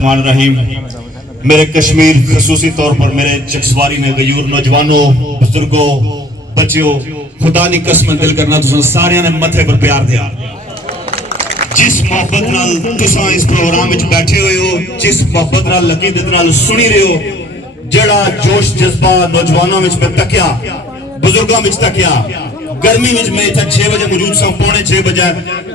الرحمن الرحیم میرے کشمیر خصوصی طور پر میرے چکسواری میں غیور نوجوانوں بزرگوں بچیوں خدا نہیں قسم دل کرنا تساں سارے نے متھے پر پیار دیا جس محبت نال تساں اس پروگرام وچ بیٹھے ہوئے ہو جس محبت نال عقیدت نال سنی رہے ہو جڑا جوش جذبہ نوجوانوں وچ میں تکیا بزرگوں وچ تکیا گرمی وچ میں اتھے 6 بجے موجود سا 5:45 بجے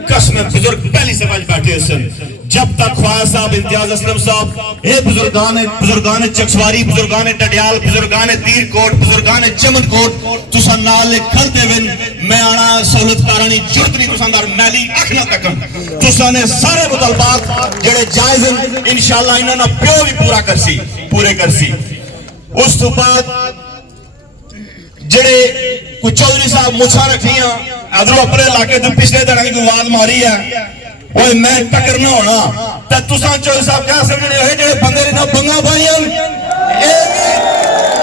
قسم بزرگ پہلی صفحہ بیٹھے سن جب تک خواہ صاحب امتیاز اسلم صاحب اے بزرگان چکسواری بزرگان ڈڈیال بزرگان تیر کوٹ بزرگان چمن کوٹ تساں نال کھل دے ون میں آنا سہولت کارانی جرت نہیں تساں دار میلی اکھنا تکم تساں نے سارے مطالبات جڑے جائز انشاءاللہ انہاں نا پیو بھی پورے کرسی اس تو بعد جڑے کوئی چودھری صاحب مچھا رکھیاں ادھروں اپنے علاقے تو پچھلے دن کی آواز ماری ہے اوے میں ٹکر نہ ہونا تے تساں چودھری صاحب کیا سمجھنے ہوئے جڑے بندے نے بنگا پائیاں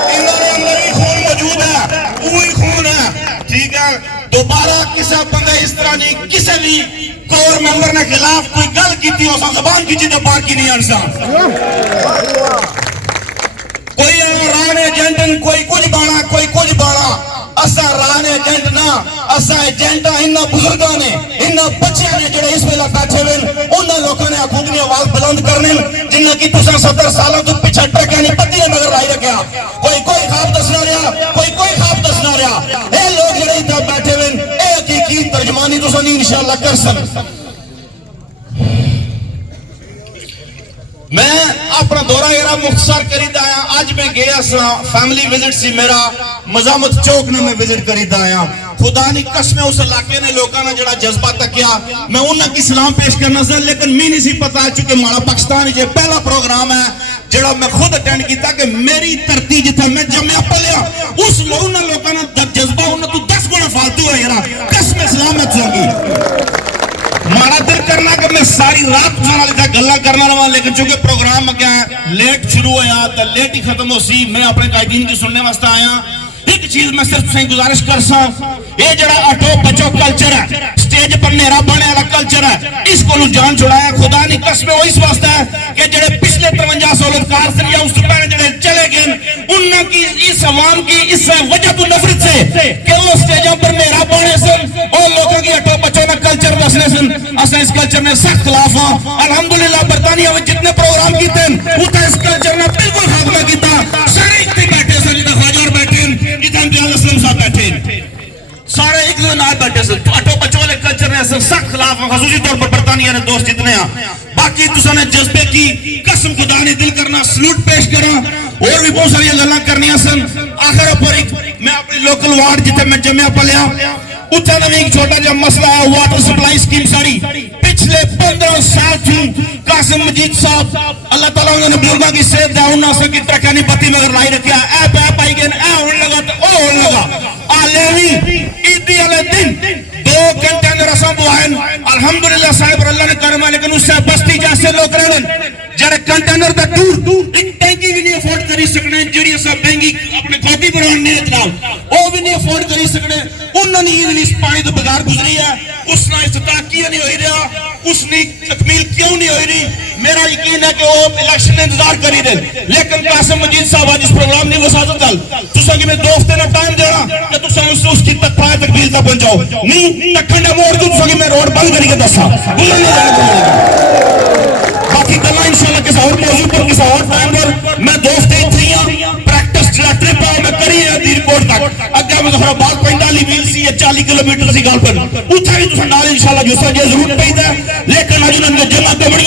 انہاں دے اندر بھی خون موجود ہے وہی خون ہے ٹھیک ہے دوبارہ کسی بندے اس طرح نہیں کسی بھی کور ممبر نے خلاف کوئی گل کیتی ہو سا زبان کی چیزیں پاک کی نہیں انسا کوئی ران ایجنٹن کوئی کچھ بانا اسا ران ایجنٹ نہ اسا ایجنٹ انہاں بزرگاں نے انہاں بچیاں نے جڑے اس ویلے بیٹھے ہوئے انہاں لوکاں نے اپنی آواز بلند کرنے جنہاں کی تساں 70 سالوں تو پیچھے ٹکے نہیں پتی نظر لائی رکھیا کوئی خواب دسنا رہا کوئی خواب دسنا رہا اے لوگ جڑے اتھے بیٹھے ہوئے اے حقیقی ترجمانی تساں نہیں انشاءاللہ کر سن میں اپنا دورہ ایرا مختصر کرید آیا آج میں گیا سا فیملی وزٹ سی میرا مزامت چوک نے میں وزٹ کرید آیا خدا نے قسم اس علاقے نے لوگاں نے جڑا جذبہ تکیا میں انہاں کی سلام پیش کرنا سا لیکن میں نہیں سی پتا چونکہ مارا پاکستان یہ پہلا پروگرام ہے جڑا میں خود اٹینڈ کیتا کہ میری ترتی جتھا میں جمعہ پلیا اس لوگاں نے جذبہ انہاں تو 10 گنا فالتو ہے یارا قسم سلامت ہوگی مارا دل کرنا کہ میں ساری رات کھانا لیتا گلہ کرنا رہا لیکن چونکہ پروگرام کیا ہے لیٹ شروع ہویا تا لیٹ ہی ختم ہو سی میں اپنے قائدین کی سننے واسطہ آیا ایک چیز میں صرف سے گزارش کر سا یہ جڑا اٹھو بچو کلچر ہے سٹیج پر نیرہ بانے والا کلچر ہے اس کو جان چھڑایا خدا نے قسم وہ اس واسطہ ہے کہ جڑے پچھلے 53 سولتکار سے یا اس پہنے جڑے چلے گئے انہاں کی اس عوام کی اس وجہ تو نفرت سے کہ وہ سٹیجوں پر نیرہ بانے سن اور لوگوں کی اٹھو بچوں میں کلچر بسنے سن اسے اس کلچر میں سخت خلاف ہاں الحمدللہ برطانیہ میں جتنے پروگرام کیتے ہیں وہ اس کلچر نے بالکل خاتمہ کیتا سارے ایک بیٹھے سن جتنے خواجہ بیٹھے جتنے امتیاز اسلم صاحب بیٹھے سارے ایک دن آئے بیٹھے سن اٹھو بچوں والے کلچر نے سخت خلاف ہاں خصوصی طور پر برطانیہ نے دوست جتنے ہیں باقی تساں نے جذبے کی قسم خدا نے دل کرنا سلوٹ پیش کرا اور بھی بہت ساری گلاں کرنیاں سن آخر پر میں اپنی لوکل وارڈ جتے میں جمعہ پلیا اتھا میں ایک چھوٹا جا مسئلہ ہے واٹر سپلائی سکیم ساری پچھلے 15 سال تھوں قاسم مجید صاحب اللہ تعالیٰ انہوں نے بزرگاں کی صحت دیا انہوں نے کی ترکانی بتی مگر لائی رکھیا اے پہ پائی گئے اے ہون لگا تو او ہون لگا آلیوی عیدی علیہ دن 2 کنٹینر اساں بوائن الحمدللہ صاحب اللہ نے کرما لیکن اس سے بستی جیسے لوگ رہن جڑے کنٹینر دا دور ایک ٹینکی بھی نہیں افورڈ کری سکنے جڑی اساں بینگی اپنے کھوٹی بنان نیت نال او بھی نہیں افورڈ کری سکنے انہوں نے عید پانی تو بغیر گزری ہے اس نے استطاع کیا نہیں ہوئی رہا اس نے تکمیل کیوں نہیں ہوئی رہی میرا یقین ہے کہ وہ الیکشن انتظار کری دیں لیکن قاسم مجید صاحب آج اس پروگرام نے وساطت دل تسا کہ میں 2 ہفتے نہ ٹائم دینا کہ تسا اس کی تک پائے تکمیل تک بن جاؤ نہیں تکھنڈے موڑ دوں تسا کہ میں روڈ بند کری کے دسا بلن نہیں جانے باقی گلہ انشاءاللہ کس اور موضوع پر کس اور ٹائم پر میں 2 ہفتے تھیاں پریکٹس ٹرپ آؤ میں کری ہے دیر کوٹ تک اگر میں دخرا بات 45 میل سی یا 40 کلومیٹر سی گال پر اتھا بھی تسا نال انشاءاللہ جو سجے ضرور پہید ہے لیکن آج انہوں نے جمع کمڑی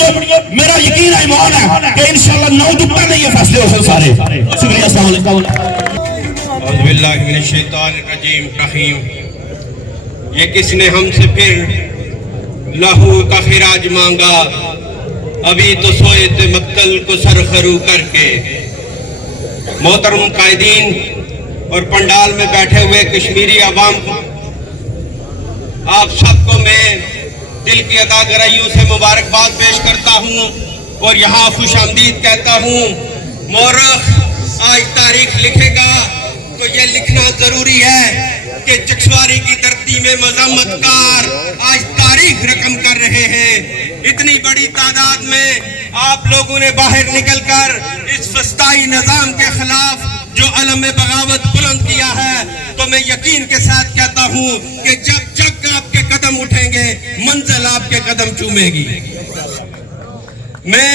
میرا یقین ہے ایمان ہے کہ انشاءاللہ 9 دن پہلے یہ فیصلے ہو سارے شکریہ السلام علیکم اعوذ باللہ من الشیطان الرجیم رحیم یہ کس نے ہم سے پھر لہو کا خراج مانگا ابھی تو سوئے تھے مقتل کو سرخرو کر کے محترم قائدین اور پنڈال میں بیٹھے ہوئے کشمیری عوام کو آپ سب کو میں دل کی عطا گرائیوں سے مبارکباد پیش کرتا ہوں اور یہاں خوش آمدید کہتا ہوں مورخ آج تاریخ لکھے گا تو یہ لکھنا ضروری ہے کہ چکسواری کی دھرتی میں مذمت کار آج تاریخ رقم کر رہے ہیں اتنی بڑی تعداد میں آپ لوگوں نے باہر نکل کر اس فسطائی نظام کے خلاف جو علم بغاوت بلند کیا ہے، تو میں یقین کے ساتھ کہتا ہوں کہ جب جگ آپ کے قدم اٹھیں گے، منزل آپ کے قدم چومے گی۔ میں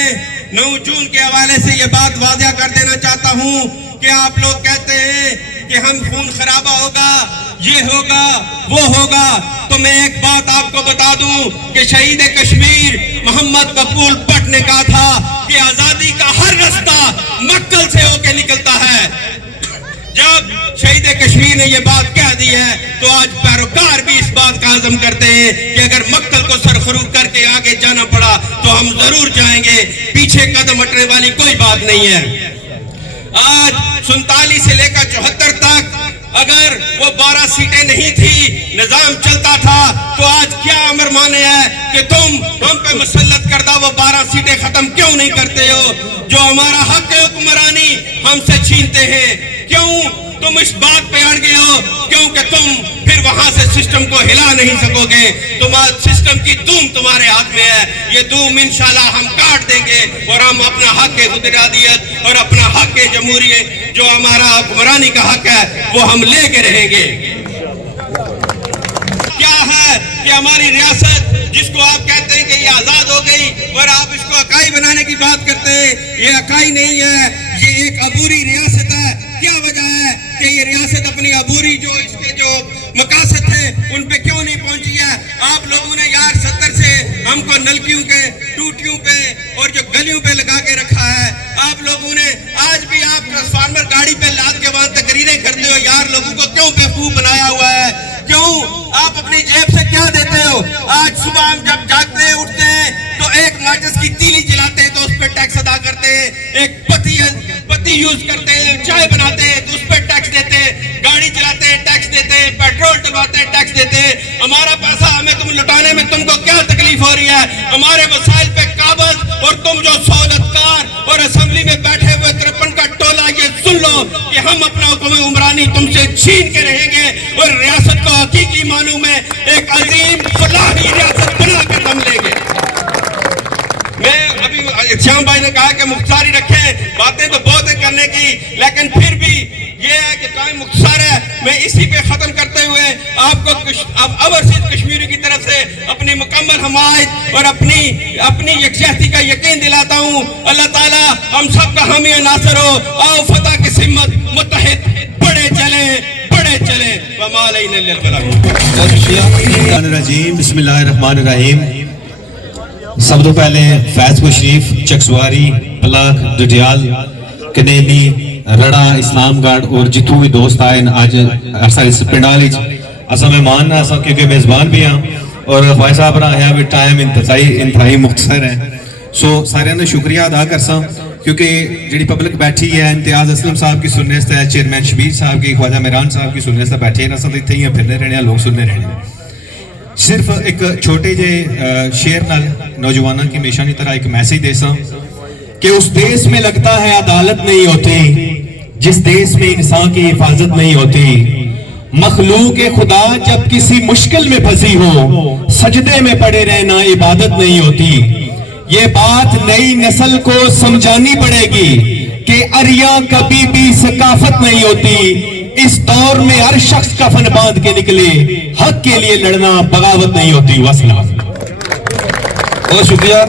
9 جون کے حوالے سے یہ بات واضح کر دینا چاہتا ہوں کہ آپ لوگ کہتے ہیں کہ ہم خون خرابہ ہوگا، یہ ہوگا، وہ ہوگا، تو میں ایک بات آپ کو بتا دوں کہ شہید کشمیر محمد مقبول بٹ نے کہا تھا کہ آزادی کا ہر رستہ مقتل سے ہو کے نکلتا ہے۔ جب شہید کشمیر نے یہ بات کہہ دی ہے تو آج پیروکار بھی اس بات کا عزم کرتے ہیں کہ اگر مقتل کو سرخرو کر کے آگے جانا پڑا تو ہم ضرور جائیں گے، پیچھے قدم ہٹنے والی کوئی بات نہیں ہے۔ آج 47 سے لے کر 74 تک اگر وہ 12 سیٹیں نہیں تھی، نظام چلتا تھا، تو آج کیا امر مانے ہے کہ تم ہم پہ مسلط کردہ وہ 12 سیٹیں ختم کیوں نہیں کرتے ہو؟ جو ہمارا حق ہے حکمرانی ہم سے چھینتے ہیں، کیوں تم اس بات پہ اڑ گئے ہو؟ کیونکہ تم پھر وہاں سے سسٹم کو ہلا نہیں سکو گے، سسٹم کی دوم تمہارے ہاتھ میں ہے، یہ دوم انشاءاللہ ہم کاٹ دیں گے اور ہم اپنا حق خودارادیت اور اپنا حق جمہوریت جو ہمارا حکمرانی کا حق ہے وہ ہم لے کے رہیں گے۔ کیا ہے کہ ہماری ریاست جس کو آپ کہتے ہیں کہ یہ آزاد ہو گئی اور آپ اس کو اکائی بنانے کی بات کرتے ہیں، یہ اکائی نہیں ہے، یہ ایک عبوری ریاست ہے۔ کیا وجہ ہے کہ یہ ریاست اپنی عبوری جو اس کے جو مقاصد تھے ان پہ کیوں نہیں پہنچی ہے؟ آپ لوگوں نے یار 70 سے ہم کو نلکیوں کے ٹوٹیوں پہ اور جو گلیوں پہ لگا کے رکھا ہے۔ آپ لوگوں نے آج بھی آپ ٹرانسفارمر گاڑی پہ لاد کے وہاں تقریریں کرتے ہو، یار لوگوں کو کیوں بیوقوف بنایا ہوا ہے؟ کیوں آپ اپنی جیب سے کیا دیتے ہو؟ آج صبح ہم جب جاگتے ہیں اٹھتے ہیں تو ایک ماچس کی تیلی جلاتے ہیں تو اس پہ ٹیکس ادا کرتے ہیں، ایک پتی یوز کرتے ہیں، چائے بناتے ہیں تو اس پہ ٹیکس دیتے ہیں، گاڑی چلاتے ہیں ٹیکس دیتے ہیں، پیٹرول ڈلواتے ہیں ٹیکس دیتے ہیں۔ ہمارا پیسہ ہمیں تم لٹانے میں تم کو کیا تکلیف ہو رہی ہے؟ ہمارے وسائل پہ قابض، اور تم جو سہولتکار اور اسمبلی میں بیٹھے ہوئے 53 کا ٹولہ، یہ سن لو کہ ہم اپنا حکمرانی تم سے چھین کے رہیں گے اور ریاست کو حقیقی معنوں میں ایک عظیم فلاحی ریاست بنا کر ہم لیں گے۔ میں ابھی شیام بھائی نے کہا کہ مختصاری رکھیں، باتیں تو بہت ہیں کرنے کی، لیکن پھر بھی یہ ہے کہ ٹائم مختصر ہے۔ میں اسی پہ ختم کرتے ہوئے آپ کو اوورسیز کشمیری کی طرف سے اپنی مکمل حمایت اور اپنی یکجہتی کا یقین دلاتا ہوں۔ اللہ تعالیٰ ہم سب کا حامی و ناصر ہو۔ آؤ فتح کی سمت متحد بڑے چلیں وما علینا الا البلاغ۔ بسم اللہ الرحمن الرحیم۔ سب تو پہلے فیض کو شریف چکسواری پلاک ڈڈیال کنیلی رڑا اسلام گڑھ اور جتوں بھی دوست آئے آج اس پنڈال اسا مہمان اسا کیونکہ میزبان بھی ہاں اور خواہ صاحب رہا ہے بھی ٹائم انتہائی مختصر ہے، سو سارے نے شکریہ ادا کرساں کیونکہ جڑی پبلک بیٹھی ہے امتیاز اسلم صاحب کی سننے سے، چیئرمین شبیر صاحب کی، خواجہ میران صاحب کی سننے سے بیٹھے ہیں، اصل اتنے ہی پھرنے رہنے ہیں، لوگ سننے رہنے ہیں۔ صرف ایک چھوٹے جے شعر نال نوجوانوں کی میشانی طرح ایک میسیج دے ساں کہ اس دیس میں لگتا ہے عدالت نہیں ہوتی جس دیس میں انسان کی حفاظت نہیں ہوتی، مخلوق خدا جب کسی مشکل میں پھنسی ہو سجدے میں پڑے رہنا عبادت نہیں ہوتی۔ یہ بات نئی نسل کو سمجھانی پڑے گی کہ عریاں کبھی بھی ثقافت نہیں ہوتی، اس دور میں ہر شخص کفن باندھ کے نکلے، حق کے لیے لڑنا بغاوت نہیں ہوتی۔ وسلام۔ بہت شکریہ